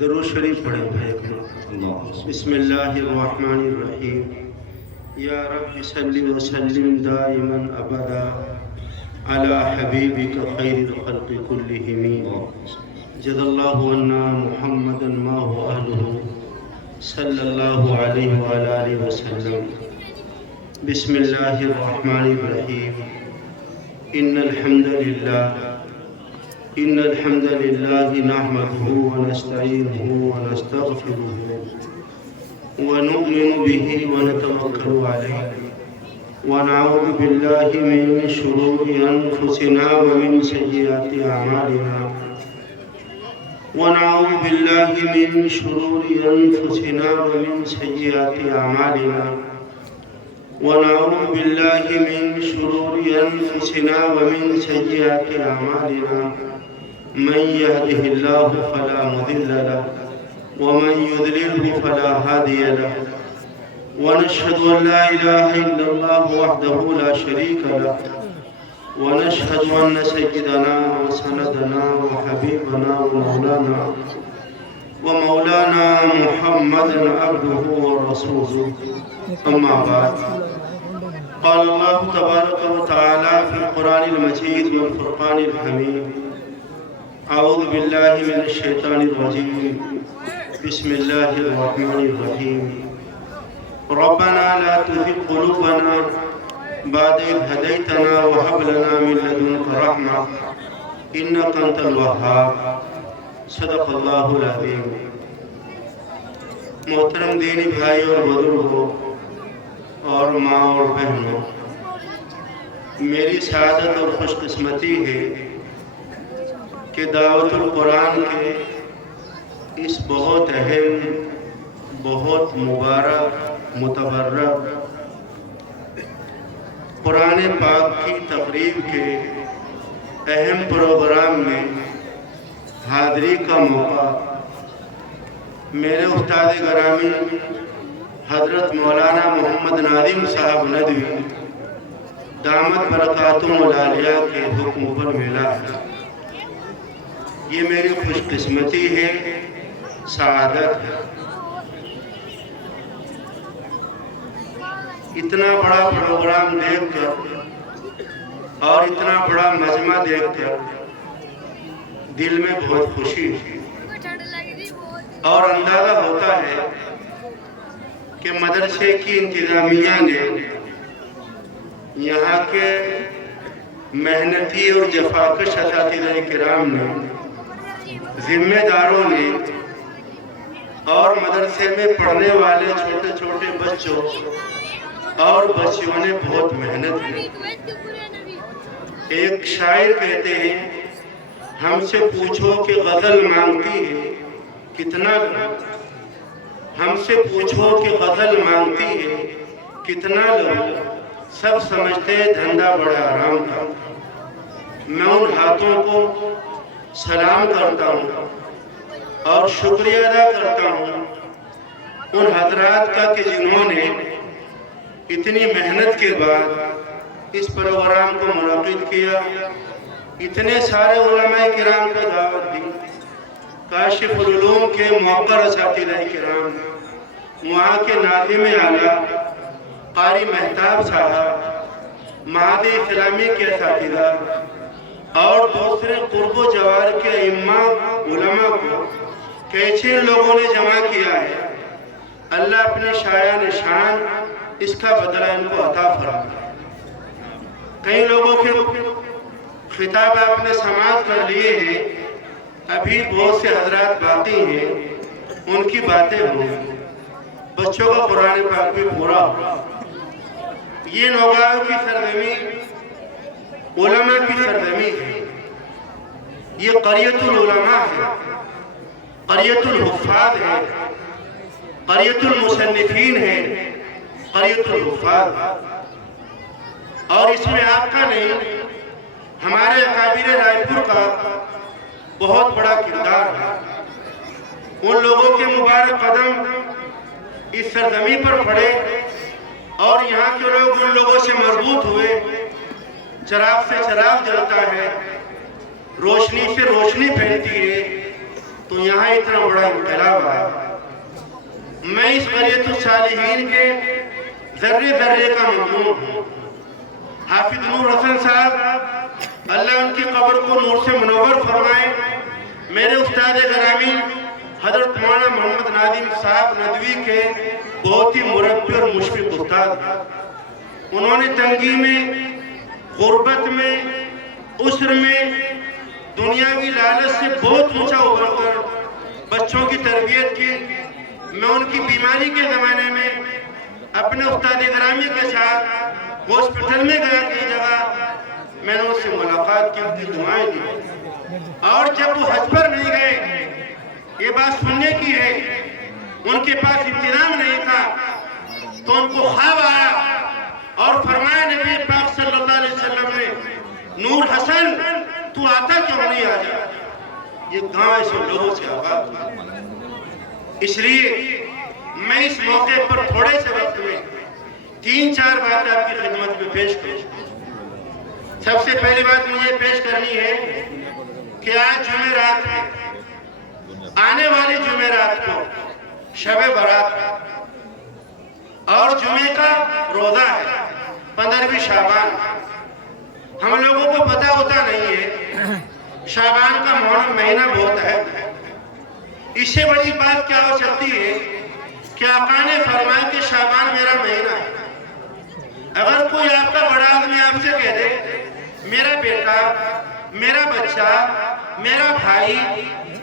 درود شریف پڑھیں بھائی اکرم. بسم اللہ الرحمن الرحیم. یا رب صلی وسلم دائما ابدا علی حبیبک خیر الخلق کلہم. جزا اللہ عنا محمدا ما هو اہلہ صلی اللہ علیہ وآلہ وسلم. بسم اللہ الرحمن الرحیم. ان الحمد للہ نحمده ونستعینه ونستغفره ونؤمن به ونتوکل علیہ ونعوذ باللہ من شرور انفسنا ومن سیئات اعمالنا ونعوذ باللہ من شرور انفسنا ومن سیئات اعمالنا ونعوذ باللہ من شرور انفسنا ومن سیئات اعمالنا. من يهده الله فلا مضل له ومن يضلله فلا هادي له. ونشهد أن لا إله إلا الله وحده لا شريك له. ونشهد أن سيدنا وسندنا وحبيبنا ومولانا محمدا عبده ورسوله. أما بعد، قال الله تبارك وتعالى في القرآن المجيد والفرقان الحميد: اعوذ باللہ من الشیطان الرجیم. بسم اللہ الرحمن الرحیم. ربنا لا تزغ قلوبنا بعد إذ هديتنا وهب لنا من لدنك رحمة إنك أنت الوهاب. صدق اللہ العظیم. محترم دینی بھائی اور بزرگوں اور ماں اور بہنوں، میری سعادت اور خوش قسمتی ہے کہ دعوت القرآن کے اس بہت اہم، بہت مبارک، متبرک قرآن پاک کی تقریب کے اہم پروگرام میں حاضری کا موقع میرے استاد گرامی حضرت مولانا محمد ناظم صاحب ندوی دامت برکاتہم العالیہ کے حکم پر ملا ہے. یہ میری خوش قسمتی ہے، سعادت ہے. اتنا بڑا پروگرام دیکھ کر اور اتنا بڑا مجمع دیکھ کر دل میں بہت خوشی ہے اور اندازہ ہوتا ہے کہ مدرسے کی انتظامیہ نے، یہاں کے محنتی اور جفاکش اساتذہ کرام نے، ذمہ داروں نے اور مدرسے میں پڑھنے والے چھوٹے چھوٹے بچوں اور بچیوں نے بہت محنت کی. ایک شاعر کہتے ہیں، ہم سے پوچھو کہ غزل مانگتی ہے کتنا لو. ہم سے پوچھو کہ غزل مانگتی ہے کتنا لو. سب سمجھتے دھندا بڑا آرام کا. میں ان ہاتھوں کو سلام کرتا ہوں اور شکریہ ادا کرتا ہوں ان حضرات کا کہ جنہوں نے اتنی محنت کے بعد اس پروگرام کو منعقد کیا. اتنے سارے علماء کرام کو دعوت دی. کاشف العلوم کے موقر اساتذہ کرام، وہاں کے ناظم اعلیٰ قاری مہتاب صاحب، معہد اسلامی کے اساتذہ اور دوسرے قرب و جوار کے ائمہ علماء کو کیسے لوگوں نے جمع کیا ہے. اللہ اپنے شایان شان اس کا بدلہ ان کو عطا فرمائے. کئی لوگوں کے خطاب آپ نے سماعت کر لیے ہیں، ابھی بہت سے حضرات باقی ہیں، ان کی باتیں ہوں. بچوں کا قرآن پاک بھی پورا ہو. یہ نوگاؤں کی سرزمین علماء کی سرزمین ہے. یہ قریۃ العلماء ہے، قریۃ الحفاظ ہے، قریۃ المصنفین ہے، قریۃ الحفاظ. اور اس میں آپ کا نہیں، ہمارے اکابر رائے پور کا بہت بڑا کردار ہے. ان لوگوں کے مبارک قدم اس سرزمین پر پڑے اور یہاں کے لوگ ان لوگوں سے مربوط ہوئے. چراغ سے چراغ جلتا ہے، روشنی سے روشنی پھیلتی ہے، تو یہاں اتنا بڑا انقلاب آیا۔ میں اس قریۃ الصالحین کے ذرے ذرے کا ممنون ہوں۔ حافظ نور حسن صاحب اللہ ان کی قبر کو نور سے منور فرمائے، میرے استاد گرامی حضرت مولانا محمد نادم صاحب ندوی کے بہت ہی مربی اور مشفق استاد ہیں۔ انہوں نے تنگی میں، غربت میں، عسر میں، دنیاوی لالچ سے بہت اونچا ابھر کر بچوں کی تربیت کی۔ میں ان کی بیماری کے زمانے میں اپنے استاد گرامی کے ساتھ ہاسپٹل میں گیا کئی جگہ، میں نے ان سے ملاقات کی، ان کی دعائیں دی، اور جب وہ حج پر نہیں گئے، یہ بات سننے کی ہے، ان کے پاس انتظام نہیں تھا، تو ان کو خواب آیا اور فرمایا نبی پاک صلی اللہ علیہ وسلم نے، نور حسن تو آتا کیوں نہیں آجا؟ یہ گاؤں ایسے لوگوں سے آباد ہوا۔ اس لیے میں اس موقع پر تھوڑے سے وقت میں 3-4 باتیں آپ کی خدمت میں پیش کروں۔ سب سے پہلی بات مجھے پیش کرنی ہے کہ آج جمعرات ہے، آنے والی جمعرات کو شب برات ہے، اور جمعے کا روزہ ہے، 15ویں شعبان۔ ہم لوگوں کو پتہ ہوتا نہیں ہے شعبان کا مہینہ بہت ہے۔ اس سے بڑی بات کیا ہو سکتی ہے کہ آقا نے فرمایا کہ شعبان میرا مہینہ ہے۔ اگر کوئی آپ کا بڑا آدمی آپ سے کہہ دے میرا بیٹا، میرا بچہ، میرا بھائی،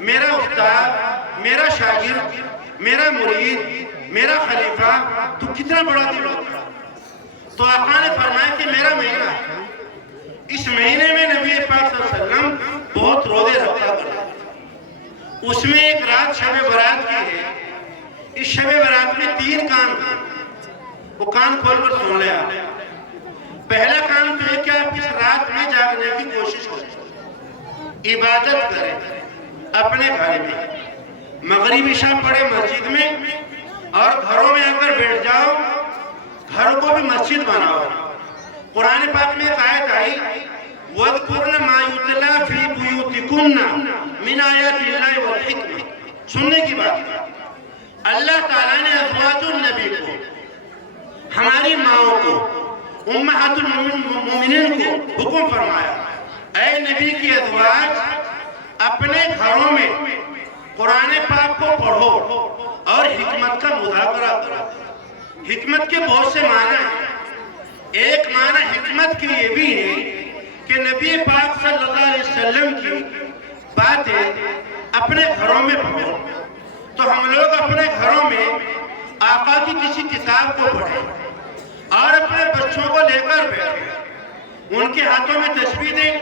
میرا استاد، میرا شاگرد، میرا مرید، میرا خلیفہ، تو کتنا بڑا دل ہوتا؟ تو آقا نے فرمایا کہ میرا مہینہ ہے، اس مہینے میں نبی پاک صلی اللہ علیہ وسلم بہت روزے رکھا کرتے، اس میں ایک رات شب برات کی ہے۔ اس شب برات میں 3 کام ہیں، وہ کان کھول کر سن لیا۔ پہلا کام تو ہے کہ آپ اس رات میں جاگنے کی کوشش کریں، عبادت کریں اپنے گھر میں، مغرب عشاء پڑھے مسجد میں، اور گھروں میں آ کر بیٹھ جاؤ، گھر کو بھی مسجد بناؤ۔ قرآن پاک میں ایک آیت آئی وَاذْكُرْنَ مَا يُتْلَى فِي بُيُوتِكُنَّ مِنْ آیَاتِ اللَّهِ وَالْحِکْمَةِ۔ سننے کی بات ہے، اللہ تعالیٰ نے ازواج النبی کو، ہماری ماؤں کو، امہات المومنین کو حکم فرمایا، اے نبی کی ازواج اپنے گھروں میں قرآن پاک کو پڑھو اور حکمت کا مذاکرہ کرو۔ حکمت کے بہت سے معنی ہیں۔ ایک معنی حکمت کی یہ بھی ہے کہ نبی پاک صلی اللہ علیہ وسلم کی باتیں اپنے گھروں میں پڑھو۔ تو ہم لوگ اپنے گھروں میں آقا کی کسی کتاب کو پڑھیں اور اپنے بچوں کو لے کر بیٹھیں، ان کے ہاتھوں میں تسبیح دیں،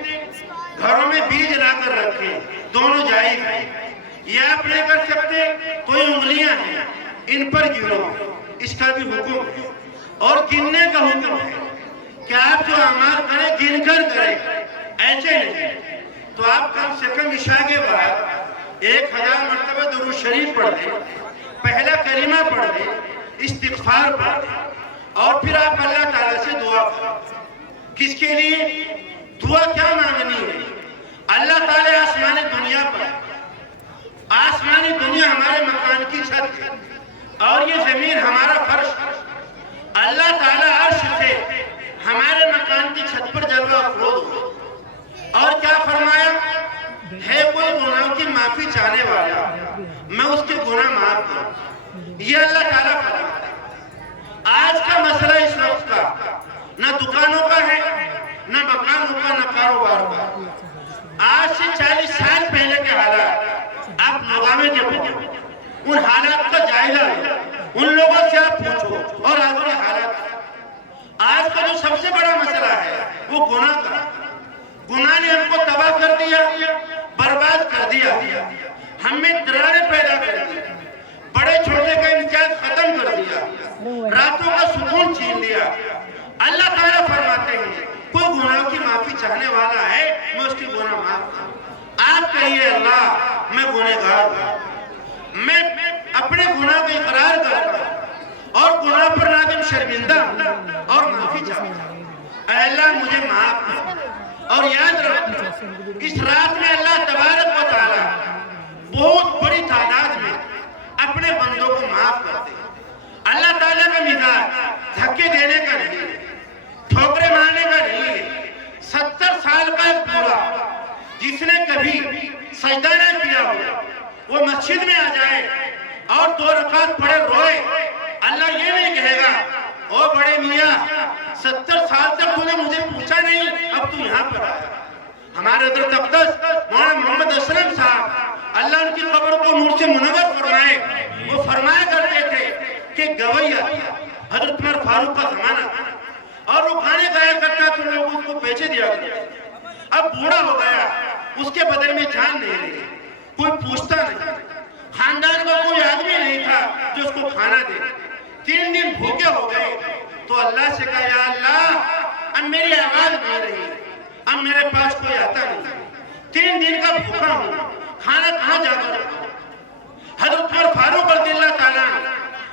گھروں میں بیج لا کر رکھیں، دونوں جائز ہیں۔ یہ آپ نہیں کر سکتے، کوئی انگلیاں ہیں ان پر گنو، اس کا بھی حکم ہے، اور گننے کا حکم ہے کہ آپ جو اعمال کریں گن کر کریں، ایسے نہیں۔ تو آپ کم سے کم عشاء کے بعد 1000 مرتبہ درود شریف پڑھ دیں، پہلا کلمہ پڑھ دیں، استغفار پڑھ دیں، اور پھر آپ اللہ تعالیٰ سے دعا کریں۔ کس کے لیے دعا کیا مانگنی ہے؟ اللہ تعالیٰ آسمانی دنیا پر، آسمانی دنیا ہمارے مکان کی چھت ہے اور یہ زمین ہمارا فرش ہے۔ اللہ تعالیٰ عرش سے ہمارے مکان کی چھت پر جلوہ افروز ہو، اور کیا فرمایا ہے کوئی گناہ کی معافی چاہنے والا میں اس کے گناہ معاف کروں، یہ اللہ تعالیٰ فرماتا ہے۔ آج کا مسئلہ اس وقت کا نہ دکانوں کا ہے، نہ مکانوں کا، نہ کاروبار کا۔ آج سے 40 سال پہلے کے حالات آپ نوگامے کے پہنچو، ان حالات کا جائزہ لو، ان لوگوں سے آپ پوچھو اور آج کے حالات۔ آج کا جو سب سے بڑا مسئلہ ہے وہ گناہ کا۔ گناہ نے ہم کو تباہ کر دیا، برباد کر دیا، ہم میں دراریں پیدا کر دی، بڑے چھوٹے کا امتیاز ختم کر دیا، راتوں کا سکون چھین لیا۔ اللہ تعالیٰ فرماتے ہیں کوئی گناہ کی معافی چاہنے والا ہے میں اس کی گناہ معاف کروں۔ آپ کہیے اللہ میں گنہگار ہوں، میں اپنے گناہ کا اقرار کرتا ہوں اور گناہ پر نادم شرمندہ ہوں اور معافی چاہتا ہوں، اے اللہ مجھے معاف کر۔ اور یاد رکھو اس رات میں اللہ تبارک و تعالیٰ بہت کیا ہو وہ مسجد میں آ جائے اور 2 رکعت پڑھے روئے، اللہ یہ نہیں کہے گا او بڑے میاں 70 سال تک تو نے مجھے پوچھا نہیں، اب تو یہاں پر آیا۔ ہمارے حضرت اقدس مولانا محمد اسلم صاحب اللہ ان کی قبر کو نور سے منور فرمائے، وہ فرمایا کرتے تھے کہ گویا حضرت عمر فاروق کا زمانہ اور وہ گانے گایا کرتا تو لوگ اس کو پیچھے دیا کرتے، اب بوڑھا ہو گیا، اس کے بدن میں جان نہیں رہی، کوئی پوچھتا نہیں، خاندان کا کوئی آدمی نہیں تھا جو اس کو کھانا دے۔ 3 دن بھوکے ہو گئے تو اللہ سے کہا یا اللہ اب میری آواز نہیں رہی، اب میرے پاس کوئی آتا نہیں، 3 دن کا بھوکا ہوں، کھانا کہاں جا کر رکھوں؟ حضرت عمر فاروق رضی اللہ تعالیٰ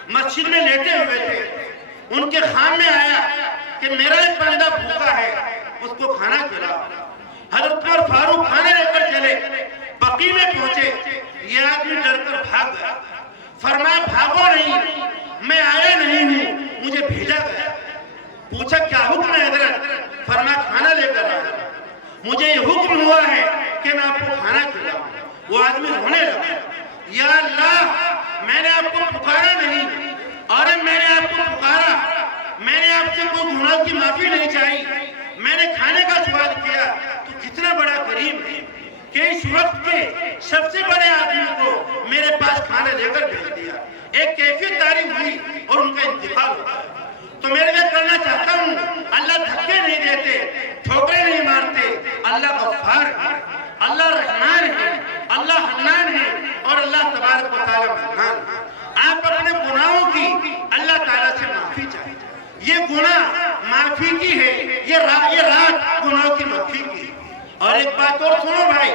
مسجد میں لیٹے ہوئے تھے، ان کے خام میں آیا کہ میرا ایک بندہ بھوکا ہے، اس کو کھانا کھلاؤ۔ حضرت عمر فاروق کھانا لے کر چلے، بقی میں پہنچے، یہ آدمی ڈر کر بھاگ گیا، فرمایا بھاگو نہیں، میں آیا نہیں ہوں، مجھے بھیجا گیا۔ پوچھا کیا حکم ہے حضرت؟ فرمایا کھانا لے کر آیا، مجھے یہ حکم ہوا ہے کہ میں آپ کو کھانا کھلاؤں۔ وہ آدمی رونے لگا، یا اللہ میں نے آپ کو پکارا نہیں، اور میں نے آپ کو پکارا، میں نے آپ سے کوئی گناہ کی معافی نہیں چاہی، میں نے کھانے کا سوال کیا، تو کتنا بڑا کریم ہے کہ اس وقت کے سب سے بڑے آدمی کو میرے پاس کھانا لے کر بھیج دیا۔ ایک کیفیت تاری ہوئی اور ان کا انتقال ہوا۔ تو میرے لیے کرنا چاہتا ہوں، اللہ دھکے نہیں دیتے، ٹھوکرے نہیں مارتے، اللہ غفار ہے، اللہ رحمان ہے، اللہ حنان ہے، اور اللہ تبارک و تعالیٰ منان ہے۔ آپ اپنے گناہوں کی اللہ تعالیٰ سے معافی چاہیے، یہ گناہ معافی کی ہے، یہ رات گناہوں کی معافی کی۔ اور ایک بات اور سنو بھائی،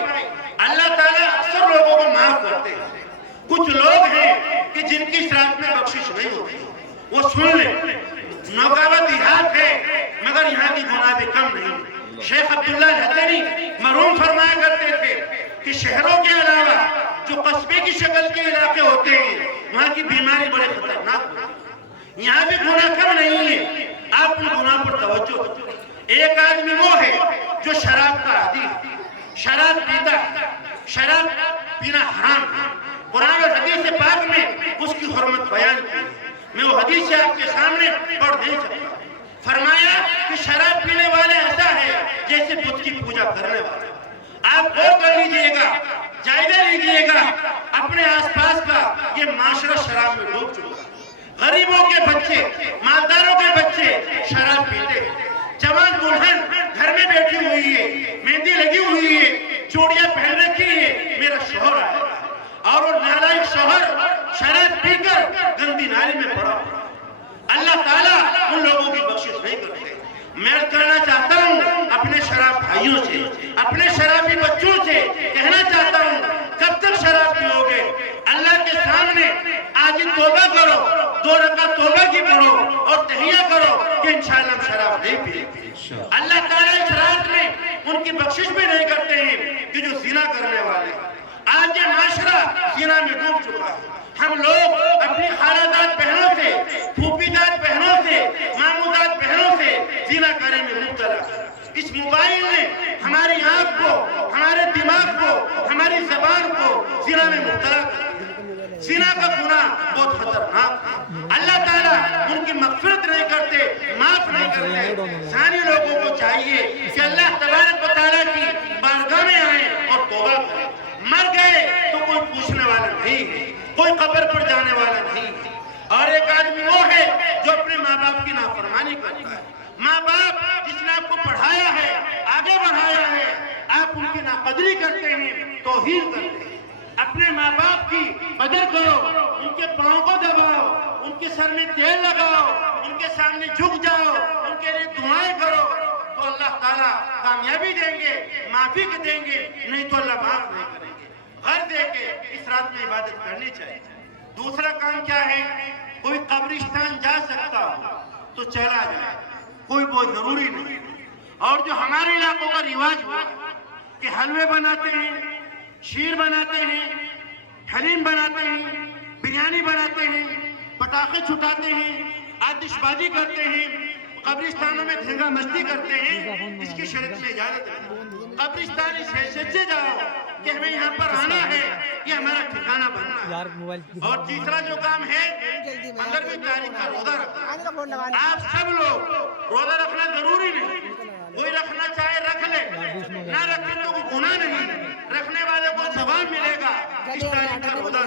اللہ تعالیٰ اکثر لوگوں کو معاف کرتے ہیں، کچھ لوگ ہیں کہ جن کی اس رات میں بخشش نہیں ہوتی، وہ سن لیں، نوکاوا دیہات ہے مگر یہاں کی گناہ بھی کم نہیں۔ شیخ عبداللہ الحتری مرحوم فرمایا کرتے تھے کہ شہروں کے علاوہ جو قصبے کی شکل کے علاقے ہوتے ہیں وہاں کی بیماری بڑے خطرناک ہوتی ہے، یہاں بھی گناہ کم نہیں ہے، آپ ان گناہ پر توجہ کریں۔ ایک آدمی وہ ہے جو شراب کا عادی ہے، شراب پیتا ہے، شراب پینا حرام ہے، قرآن اور حدیث پاک میں اس کی حرمت بیان کی ہے، میں وہ حدیث آپ کے سامنے پڑھ نہیں سکتا۔ فرمایا کہ شراب پینے والے ایسا ہے جیسے بت کی پوجا کرنے والے۔ آپ غور کر لیجئے گا، جائزہ لیجئے گا، اپنے آس پاس کا یہ معاشرہ شراب میں ڈوب چکا ہے۔ غریبوں کے بچے، مالداروں کے بچے شراب پیتے ہیں، جوان دلہن گھر میں بیٹھی ہوئی ہے، مہندی لگی ہوئی ہے، چوڑیاں پہن رکھی ہے، میرا شوہر آئے گا، اور وہ نالائق شوہر شراب پی کر گندی نالی میں پڑا۔ اللہ تعالیٰ ان لوگوں کی بخشش نہیں کرتے۔ میں کہنا چاہتا ہوں اپنے شراب بھائیوں سے، اپنے شرابی بچوں سے کہنا چاہتا ہوں، کب تک شراب پیو گے؟ اللہ کے سامنے آج توبہ کرو، 2 رکعت توبہ کی پڑھو اور تحیہ کرو کہ انشاءاللہ ہم شراب نہیں پیئیں گے۔ اللہ تعالیٰ اس رات میں ان کی بخشش بھی نہیں کرتے ہیں کہ جو زنا کرنے والے۔ آج یہ معاشرہ زنا میں ڈوب چکا ہے، ہم لوگ اپنی خالہ بہنوں سے، پھوپھی بہنوں سے، ماموں بہنوں سے زنا کرنے میں مبتلا۔ اس موبائل نے ہماری آنکھ کو، ہمارے دماغ کو، ہماری زبان کو زنا میں مبتلا کر دیا۔ زنا کا گناہ بہت خطرناک ہے، اللہ تعالیٰ ان کی مغفرت نہیں کرتے، معاف نہیں کرتے۔ سارے لوگوں کو چاہیے کہ اللہ تبارک و تعالیٰ کی بارگاہ میں آئیں اور توبہ کریں۔ مر گئے تو کوئی پوچھنے والا نہیں ہے، کوئی قبر پر جانے والا نہیں ہے۔ اور ایک آدمی وہ ہے جو اپنے ماں باپ کی نافرمانی کرتا ہے۔ ماں باپ جس نے آپ کو پڑھایا ہے، آگے بڑھایا ہے، آپ ان کی ناقدری کرتے ہیں، توہین کرتے ہیں۔ اپنے ماں باپ کی قدر کرو، ان کے پاؤں کو دباؤ، ان کے سر میں تیل لگاؤ، ان کے سامنے جھک جاؤ، ان کے لیے دعائیں کرو، تو اللہ تعالیٰ کامیابی دیں گے، معافی دیں گے، نہیں تو اللہ معاف نہیں کریں گے۔ گھر دے کے اس رات میں عبادت کرنی چاہیے۔ دوسرا کام کیا ہے؟ کوئی قبرستان جا سکتا ہو تو چلا جائے، کوئی بہت ضروری نہیں۔ اور جو ہمارے علاقوں کا رواج ہوا کہ حلوے بناتے ہیں، شیر بناتے ہیں، حلیم بناتے ہیں، بریانی بناتے ہیں، پٹاخے چھٹاتے ہیں، آتش بازی کرتے ہیں، قبرستانوں میں دھنگا مستی کرتے ہیں، اس کی شریعت میں اجازت ہے۔ قبرستان اس حیثیت سے جاؤ کہ ہمیں یہاں پر آنا ہے، یہ ہمارا ٹھکانہ بننا ہے۔ اور تیسرا جو کام ہے 15ویں تاریخ کا روزہ رکھنا۔ آپ سب لوگ روزہ رکھنا ضروری نہیں، کوئی رکھنا چاہے رکھ لے، نہ رکھے تو گناہ نہیں، رکھنے والے کو ثواب ملے گا۔ اس تاریخ کا روزہ